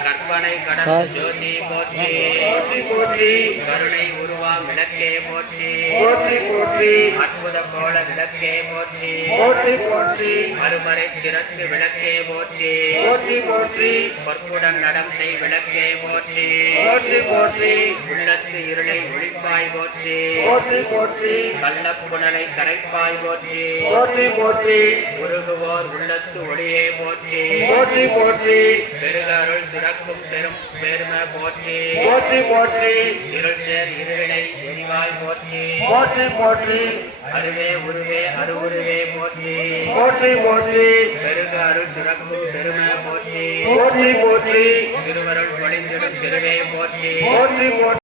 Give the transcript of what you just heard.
கற்பனை கடந்த ஜோதி போற்றி போற்றி போற்றி கருணை உருவாம் விளக்கே போற்றி. போற்றி போற்றி. அற்புத கோல விளக்கே போற்றி. போற்றி போற்றி. மறுமறை திறத்து விளக்கே போற்றி. போற்றி போற்றி. பொற்புடன் நடம் செய் விளக்கே போற்றி. போற்றி போற்றி. உள்ளத்து இருளை ஒளிப்பாய் போற்றி. போற்றி போற்றி. கள்ளப்புணலை கரைப்பாய் போற்றி. போற்றி போற்றி. உருகுவோர் உள்ளத்து ஒளியே போற்றி. போற்றி போற்றி. பெருகருள் சிறக்கும் பெரும் பெருமை போற்றி. போற்றி போற்றி. இருள் சேர் இருவினை எரிவாய் போற்றி போற்றி போற்றி அருவே உருவே அருவுருவே போற்றி போற்றி போற்றி பெருக அருள் சிறக்கும் பெருமை போற்றி போற்றி போற்றி திருவருள் பொழிந்திடும் திருவே போற்றி போற்றி போற்றி